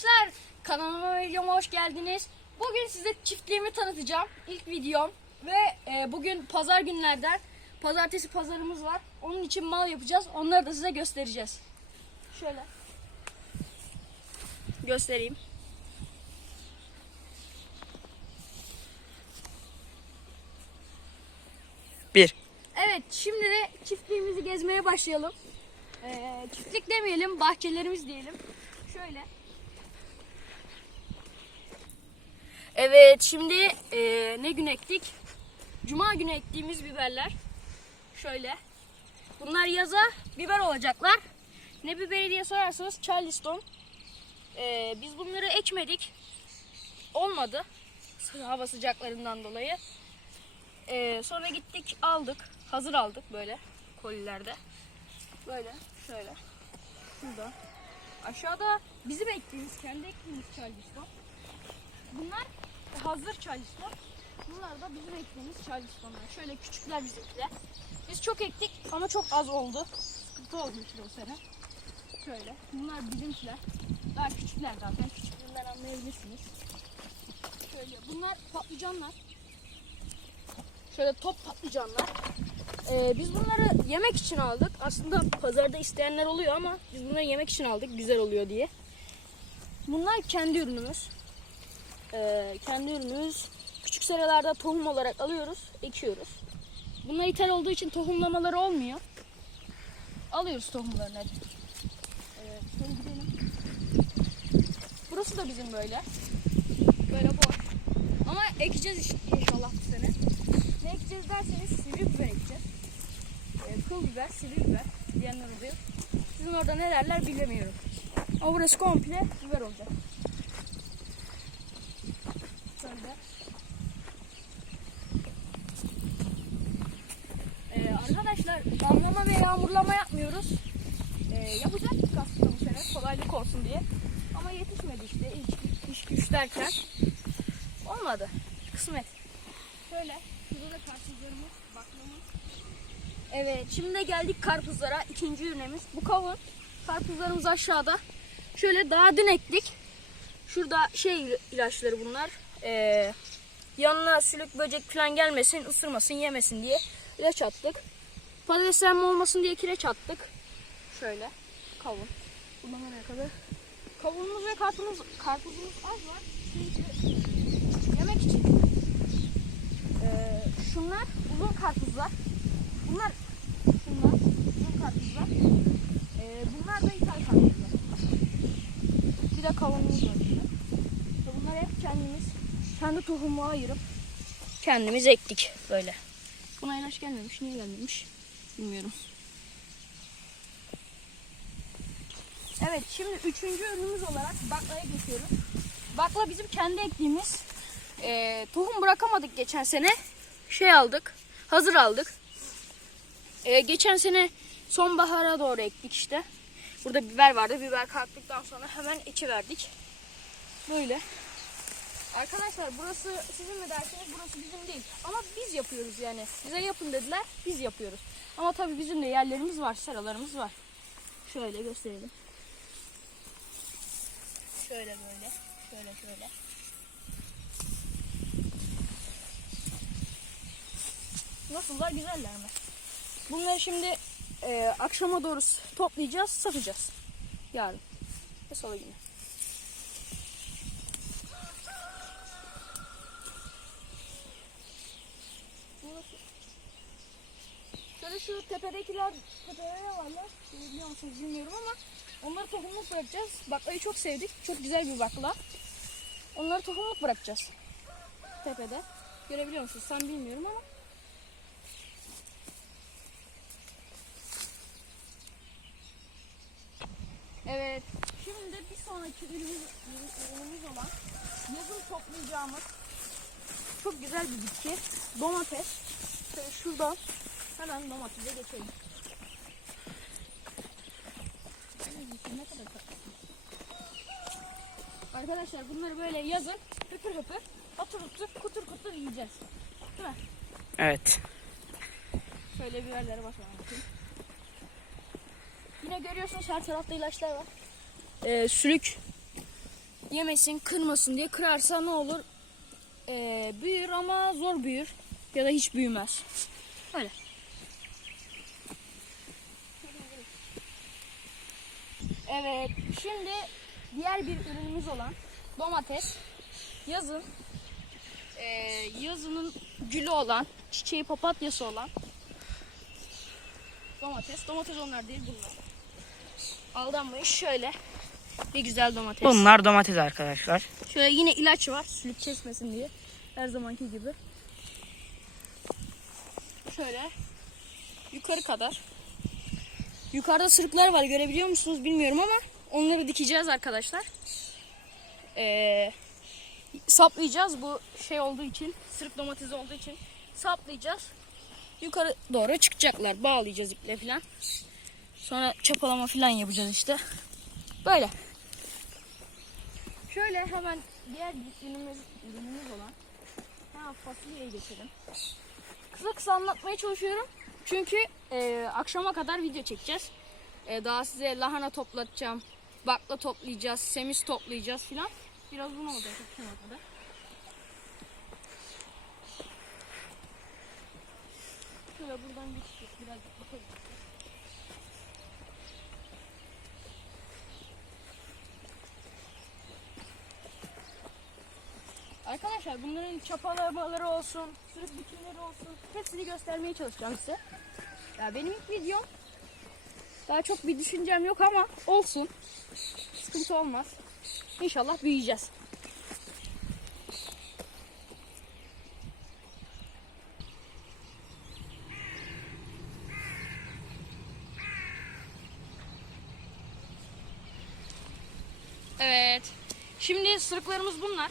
Arkadaşlar kanalıma videoma hoş geldiniz. Bugün size çiftliğimi tanıtacağım. İlk videom ve e, bugün pazar günlerden pazartesi pazarımız var. Onun için mal yapacağız. Onları da size göstereceğiz. Şöyle. Göstereyim. Bir. Evet şimdi de çiftliğimizi gezmeye başlayalım. Ee, çiftlik demeyelim bahçelerimiz diyelim. Şöyle. Evet şimdi ee, ne gün ektik? Cuma günü ektiğimiz biberler. Şöyle. Bunlar yaza biber olacaklar. Ne biberi diye sorarsanız Charleston. Ee, biz bunları ekmedik. Olmadı. Hava sıcaklarından dolayı. Ee, sonra gittik aldık. Hazır aldık böyle kolilerde. Böyle şöyle. Şurada. Aşağıda bizim ektiğimiz kendi ektiğimiz Charleston. Bunlar hazır Charleston. Bunlar da bizim ektiğimiz Charlestonlar. Şöyle küçükler bizimkiler. Biz çok ektik ama çok az oldu. Sıkıntı olmuştur o sene. Şöyle. Bunlar bizimkiler. Daha küçükler zaten. Küçüklüğünden anlayabilirsiniz. Şöyle. Bunlar patlıcanlar. Şöyle top patlıcanlar. Ee, biz bunları yemek için aldık. Aslında pazarda isteyenler oluyor ama biz bunları yemek için aldık. Güzel oluyor diye. Bunlar kendi ürünümüz. Ee, kendi ürünümüz. Küçük seralarda tohum olarak alıyoruz, ekiyoruz. Bunlar ithal olduğu için tohumlamaları olmuyor. Alıyoruz tohumlarını hadi. Evet, şöyle gidelim. Burası da bizim böyle. Böyle boş. Ama ekeceğiz iş- inşallah bu sene. Ne ekeceğiz derseniz sivri biber ekeceğiz. Ee, kıl biber, sivri biber diyenler oluyor. Sizin orada ne derler bilemiyorum. Ama burası komple biber olacak. Şöyle. Ee, arkadaşlar damlama ve yağmurlama yapmıyoruz. Ee, yapacaktık aslında bu sene kolaylık olsun diye. Ama yetişmedi işte iş, iş güç derken. Olmadı. Kısmet. Şöyle. Şurada da karpuzlarımız, baklamamız. Evet, şimdi de geldik karpuzlara. İkinci ürünümüz. Bu kavun. Karpuzlarımız aşağıda. Şöyle daha dün ektik. Şurada şey ilaçları bunlar. Ee, yanına sülük böcek falan gelmesin, ısırmasın, yemesin diye ilaç attık. Patateslenme olmasın diye kireç attık. Şöyle. Kavun. Bundan ne kadar? Kavunumuz ve karpuzumuz, karpuzumuz az var. Çünkü yemek için. Ee, şunlar uzun karpuzlar. Bunlar şunlar uzun karpuzlar. Ee, bunlar da ithal karpuzlar. Bir de kavunumuz var. Bunları hep kendimiz kendi tohumu ayırıp kendimiz ektik böyle. Buna ilaç gelmemiş. Niye gelmemiş? Bilmiyorum. Evet şimdi üçüncü ürünümüz olarak baklaya geçiyoruz. Bakla bizim kendi ektiğimiz e, tohum bırakamadık geçen sene. Şey aldık. Hazır aldık. E, geçen sene sonbahara doğru ektik işte. Burada biber vardı. Biber kalktıktan sonra hemen içi verdik. Böyle. Arkadaşlar burası sizin mi derseniz burası bizim değil. Ama biz yapıyoruz yani. Bize yapın dediler. Biz yapıyoruz. Ama tabii bizim de yerlerimiz var. Seralarımız var. Şöyle gösterelim. Şöyle böyle. Şöyle şöyle. Nasıllar güzeller mi? Bunları şimdi e, akşama doğru toplayacağız, satacağız. Yarın. Ve salı günü. Şöyle şu tepedekiler, tepelere varlar. Biliyor musunuz bilmiyorum ama onları tohumluk bırakacağız. Baklayı çok sevdik. Çok güzel bir bakla. Onları tohumluk bırakacağız. Tepede. Görebiliyor musunuz? Sen bilmiyorum ama. Evet. Şimdi bir sonraki ürünümüz, ürünümüz olan yazın toplayacağımız çok güzel bir bitki. Domates. Şöyle şuradan hemen domatese geçelim. Arkadaşlar bunları böyle yazın hüpür hüpür otur otur kutur kutur yiyeceğiz. Değil mi? Evet. Şöyle biberlere bakalım. Yine görüyorsunuz her tarafta ilaçlar var. Ee, sülük yemesin, kırmasın diye kırarsa ne olur? Ee, büyür ama zor büyür ya da hiç büyümez. Öyle. Evet, şimdi diğer bir ürünümüz olan domates. Yazın ee, yazının gülü olan, çiçeği papatyası olan domates. Domates onlar değil bunlar. Aldanmayın şöyle bir güzel domates. Bunlar domates arkadaşlar. Şöyle yine ilaç var sülük kesmesin diye. Her zamanki gibi. Şöyle yukarı kadar. Yukarıda sırıklar var görebiliyor musunuz bilmiyorum ama onları dikeceğiz arkadaşlar. Ee, saplayacağız bu şey olduğu için sırık domatesi olduğu için saplayacağız. Yukarı doğru çıkacaklar. Bağlayacağız iple falan. Sonra çapalama falan yapacağız işte. Böyle. Şöyle hemen diğer ürünümüz, ürünümüz olan ha, fasulyeye geçelim. Kısa kısa anlatmaya çalışıyorum. Çünkü e, akşama kadar video çekeceğiz. E, daha size lahana toplatacağım. Bakla toplayacağız. Semiz toplayacağız filan. Biraz bunu olacak. Şöyle buradan geçeceğiz. Biraz yukarı Arkadaşlar bunların çapalamaları olsun, sürüp biçimleri olsun hepsini göstermeye çalışacağım size. Ya benim ilk videom. Daha çok bir düşüncem yok ama olsun. Sıkıntı olmaz. İnşallah büyüyeceğiz. Evet. Şimdi sırıklarımız bunlar.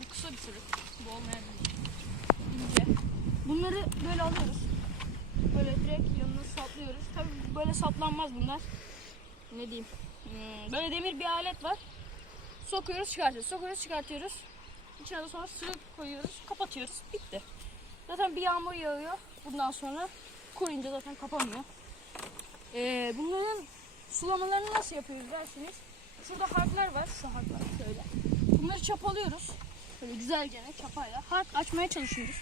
Bu kısa bir sırık. Bu olmayabilir. İnce. Bunları böyle alıyoruz. Böyle direkt yanına saplıyoruz. Tabii böyle saplanmaz bunlar. Ne diyeyim. Hmm, böyle demir bir alet var. Sokuyoruz çıkartıyoruz. Sokuyoruz çıkartıyoruz. İçine de sonra sırık koyuyoruz. Kapatıyoruz. Bitti. Zaten bir yağmur yağıyor. Bundan sonra kuruyunca zaten kapanıyor. Ee, bunların sulamalarını nasıl yapıyoruz derseniz. Şurada harfler var. Şu harfler şöyle. Bunları çapalıyoruz. Böyle güzelce çapayla. Harf açmaya çalışıyoruz.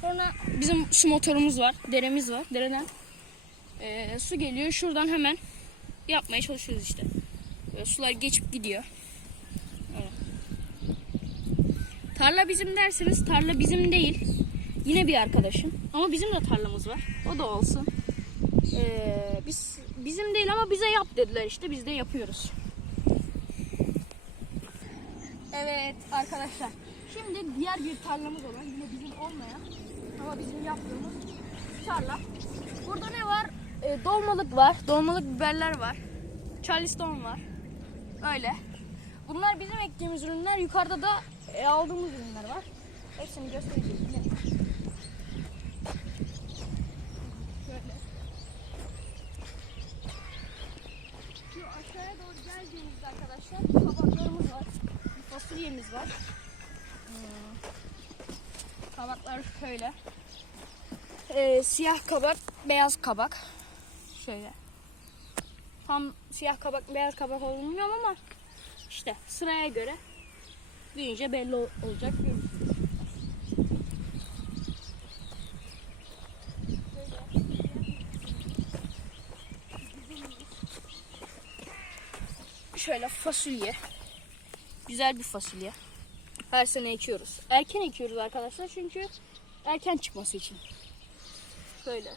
Sonra bizim su motorumuz var. Deremiz var. Dereden ee, su geliyor. Şuradan hemen yapmaya çalışıyoruz işte. Böyle sular geçip gidiyor. Tarla bizim derseniz tarla bizim değil. Yine bir arkadaşım. Ama bizim de tarlamız var. O da olsun. Ee, biz bizim değil ama bize yap dediler işte. Biz de yapıyoruz. Evet arkadaşlar. Şimdi diğer bir tarlamız olan yine bizim olmayan ama bizim yaptığımız tarla. Burada ne var? Ee, dolmalık var. Dolmalık biberler var. Charleston var. Öyle. Bunlar bizim ektiğimiz ürünler. Yukarıda da e, aldığımız ürünler var. Hepsini göstereceğim. Şöyle. Şu aşağıya doğru geldiğimizde arkadaşlar kabaklarımız var. Fasulyemiz var. Hmm. Kabaklar şöyle. Ee, siyah kabak, beyaz kabak. Şöyle. Tam siyah kabak, beyaz kabak olduğunu bilmiyorum ama işte sıraya göre büyüyünce belli ol- olacak. Şöyle fasulye. Güzel bir fasulye. Her sene ekiyoruz. Erken ekiyoruz arkadaşlar çünkü erken çıkması için. Şöyle.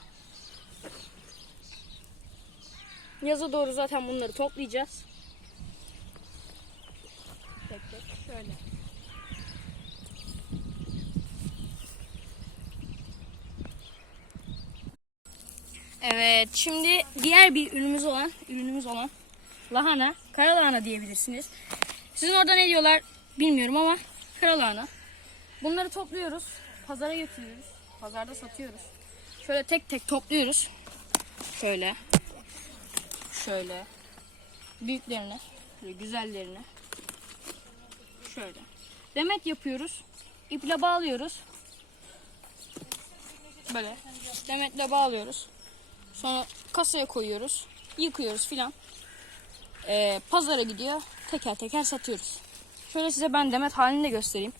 Yaza doğru zaten bunları toplayacağız. Tek tek şöyle. Evet, şimdi diğer bir ürünümüz olan, ürünümüz olan lahana, kara lahana diyebilirsiniz. Sizin orada ne diyorlar bilmiyorum ama kara lahana. Bunları topluyoruz, pazara götürüyoruz, pazarda satıyoruz. Şöyle tek tek topluyoruz. Şöyle. Şöyle. Büyüklerini, böyle güzellerini. Şöyle. Demet yapıyoruz. İple bağlıyoruz. Böyle. Demetle bağlıyoruz. Sonra kasaya koyuyoruz. Yıkıyoruz filan. e, pazara gidiyor. Teker teker satıyoruz. Şöyle size ben demet halini de göstereyim.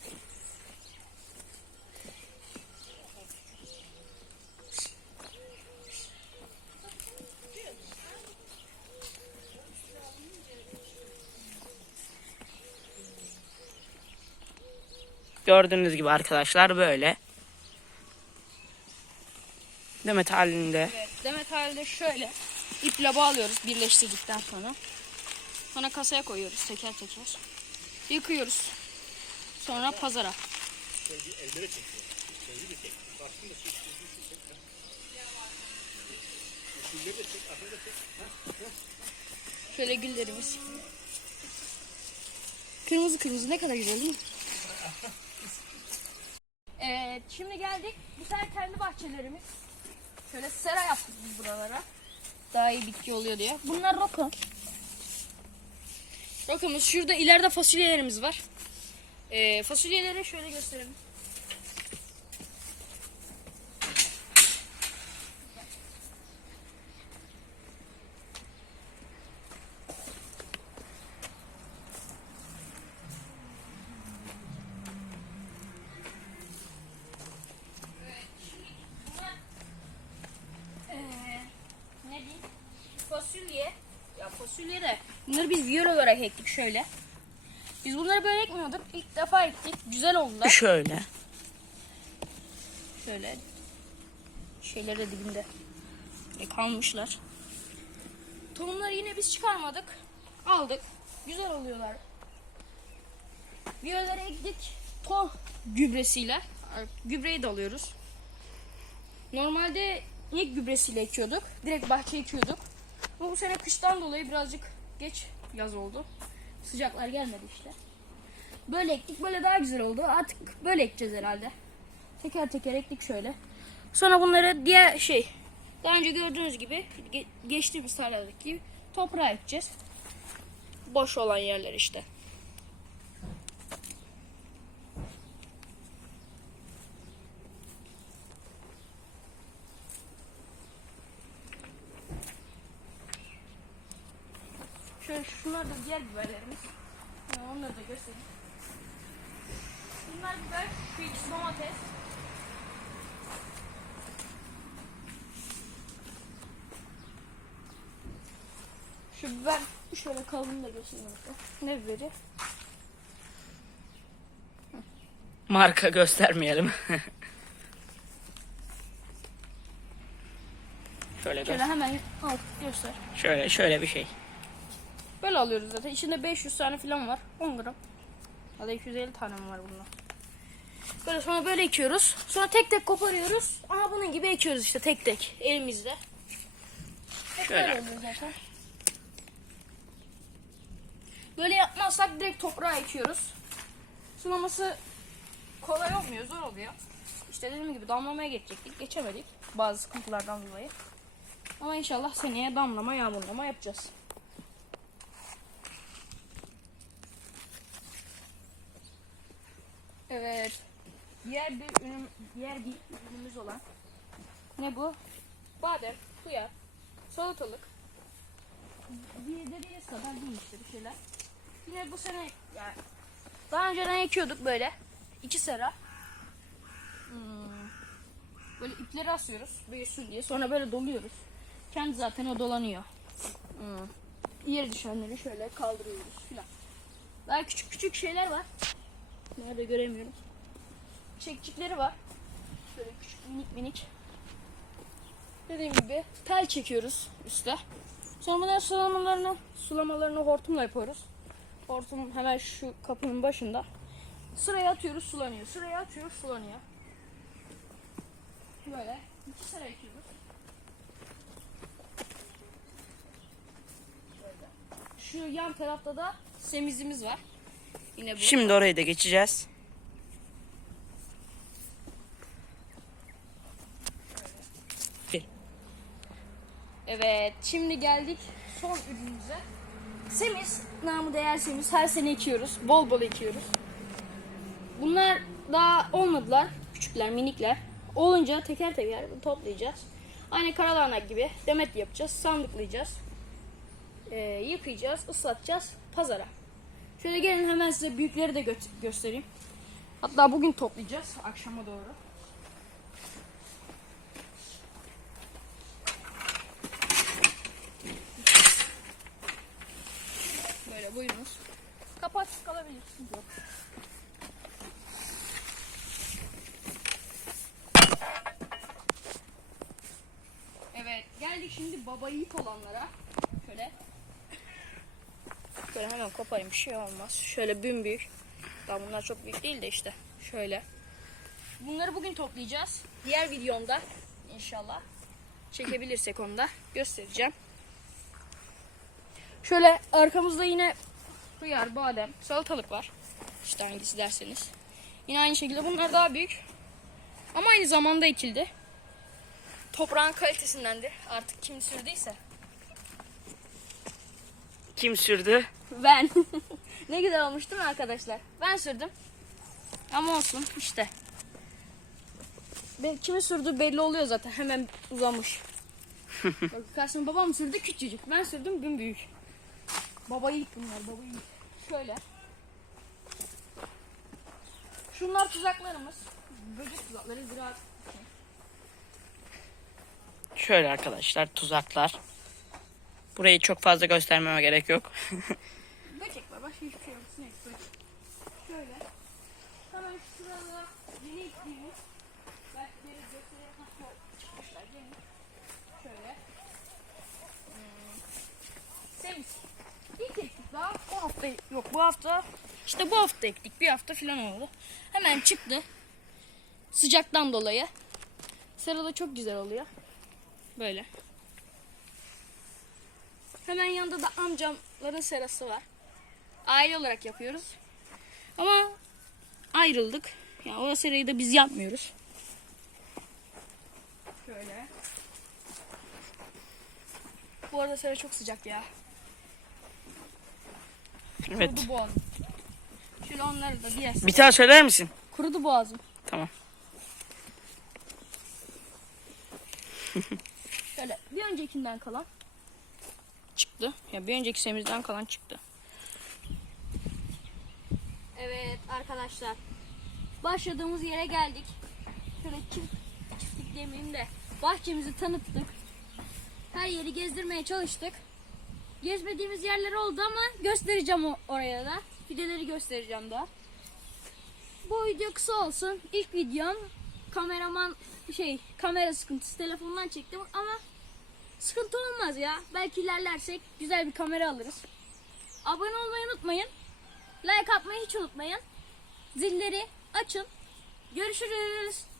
Gördüğünüz gibi arkadaşlar böyle. Demet halinde. Evet, demet halinde şöyle iple bağlıyoruz birleştirdikten sonra. Sonra kasaya koyuyoruz teker teker. Yıkıyoruz. Sonra pazara. Şöyle güllerimiz. Kırmızı kırmızı ne kadar güzel değil mi? Evet, şimdi geldik. Bu sefer kendi bahçelerimiz. Şöyle sera yaptık biz buralara. Daha iyi bitki oluyor diye. Bunlar roka. Rokamız. Şurada ileride fasulyelerimiz var. Ee, fasulyeleri şöyle gösterelim. Ee? Fasulye. Ya fasulye de. Bunları biz viyol olarak ektik şöyle. Biz bunları böyle ekmiyorduk. İlk defa ektik. Güzel oldular. Şöyle. Şöyle. Şeyler de dibinde. E, kalmışlar. Tohumları yine biz çıkarmadık. Aldık. Güzel oluyorlar. Viyoları ektik. Toh gübresiyle. Gübreyi de alıyoruz. Normalde inek gübresiyle ekiyorduk. Direkt bahçe ekiyorduk. Ama bu sene kıştan dolayı birazcık geç yaz oldu. Sıcaklar gelmedi işte. Böyle ektik. Böyle daha güzel oldu. Artık böyle ekeceğiz herhalde. Teker teker ektik şöyle. Sonra bunları diğer şey daha önce gördüğünüz gibi ge- geçtiğimiz tarladaki gibi toprağa ekeceğiz. Boş olan yerler işte. Şunlar da diğer biberlerimiz. Onları da göstereyim. Bunlar biber, ikisi domates. Şu biber şöyle kalın da göstereyim. Ne biberi? Marka göstermeyelim. şöyle Şöyle gö- hemen al göster. şöyle şöyle bir şey. Böyle alıyoruz zaten. İçinde 500 tane falan var. 10 gram. Ya da 250 tane mi var bunda? Böyle sonra böyle ekiyoruz. Sonra tek tek koparıyoruz. Aha bunun gibi ekiyoruz işte tek tek elimizle. Hep Şöyle. böyle oluyor zaten. Böyle yapmazsak direkt toprağa ekiyoruz. Sulaması kolay olmuyor, zor oluyor. İşte dediğim gibi damlamaya geçecektik, geçemedik bazı sıkıntılardan dolayı. Ama inşallah seneye damlama, yağmurlama yapacağız. Evet. Diğer bir ürün, diğer bir ürünümüz olan ne bu? Badem, hıyar, salatalık. Dediğiniz kadar değil işte bir şeyler. Yine bu sene yani daha önceden ekiyorduk böyle. iki sera. Hmm. Böyle ipleri asıyoruz büyüsün diye. Sonra böyle doluyoruz. Kendi zaten o dolanıyor. Hmm. Yere düşenleri şöyle kaldırıyoruz filan. Daha küçük küçük şeyler var. Nerede göremiyorum. Çekçikleri var. Şöyle küçük minik minik. Dediğim gibi tel çekiyoruz üstte. Sonra bunların sulamalarını, sulamalarını hortumla yapıyoruz. Hortum hemen şu kapının başında. Sıraya atıyoruz sulanıyor. Sıraya atıyoruz sulanıyor. Böyle iki sıra ekiyoruz. Şu yan tarafta da semizimiz var. Yine bu. Şimdi orayı da geçeceğiz. Evet, şimdi geldik son ürünümüze. Semiz, namı değer semiz. Her sene ekiyoruz. Bol bol ekiyoruz. Bunlar daha olmadılar. Küçükler, minikler. Olunca teker teker toplayacağız. Aynı karalahana gibi demet yapacağız. Sandıklayacağız. e, yıkayacağız, ıslatacağız pazara. Şöyle gelin hemen size büyükleri de gö- göstereyim. Hatta bugün toplayacağız akşama doğru. Böyle buyurunuz. Kapatsız kalabilir. sıkıntı Yok. Evet geldik şimdi baba yiğit olanlara. Şöyle. Şöyle hemen koparayım bir şey olmaz. Şöyle büyük. Daha bunlar çok büyük değil de işte. Şöyle. Bunları bugün toplayacağız. Diğer videomda inşallah çekebilirsek onu da göstereceğim. Şöyle arkamızda yine hıyar, badem, salatalık var. İşte hangisi derseniz. Yine aynı şekilde bunlar daha büyük. Ama aynı zamanda ekildi. Toprağın kalitesindendir. Artık kim sürdüyse. Kim sürdü? Ben. ne güzel olmuş değil mi arkadaşlar? Ben sürdüm. Ama olsun işte. Ben, kimi sürdü belli oluyor zaten. Hemen uzamış. Bak karşısında babam sürdü küçücük. Ben sürdüm gün büyük. Baba yiğit bunlar baba yiğit. Şöyle. Şunlar tuzaklarımız. Böcek tuzakları ziraat. Şöyle arkadaşlar tuzaklar. Burayı çok fazla göstermeme gerek yok. Böcek var. Başka hiçbir şey yok. Sinek, böcek. Şöyle. Hemen şurada yeni ektiğimiz belkileri göstereyim. Ha, şöyle çıkmışlar. Gelin. Şöyle. Hmm. Semiz. İlk ektik daha. Bu hafta yok. Bu hafta işte bu hafta ektik. Bir hafta falan oldu. Hemen çıktı. Sıcaktan dolayı. Serada çok güzel oluyor. Böyle. Hemen yanında da amcamların serası var. Aile olarak yapıyoruz. Ama ayrıldık. Yani o serayı da biz yapmıyoruz. Şöyle. Bu arada sera çok sıcak ya. Evet. Kurudu boğazım. Şöyle onları da diğer Bir daha söyler misin? Kurudu boğazım. Tamam. Şöyle bir öncekinden kalan çıktı. Ya bir önceki semizden kalan çıktı. Evet arkadaşlar. Başladığımız yere geldik. Şöyle çift, çiftlik demeyeyim de bahçemizi tanıttık. Her yeri gezdirmeye çalıştık. Gezmediğimiz yerler oldu ama göstereceğim oraya da. Fideleri göstereceğim daha. Bu video kısa olsun. İlk videom kameraman şey kamera sıkıntısı telefondan çektim ama sıkıntı olmaz ya. Belki ilerlersek güzel bir kamera alırız. Abone olmayı unutmayın. Like atmayı hiç unutmayın. Zilleri açın. Görüşürüz.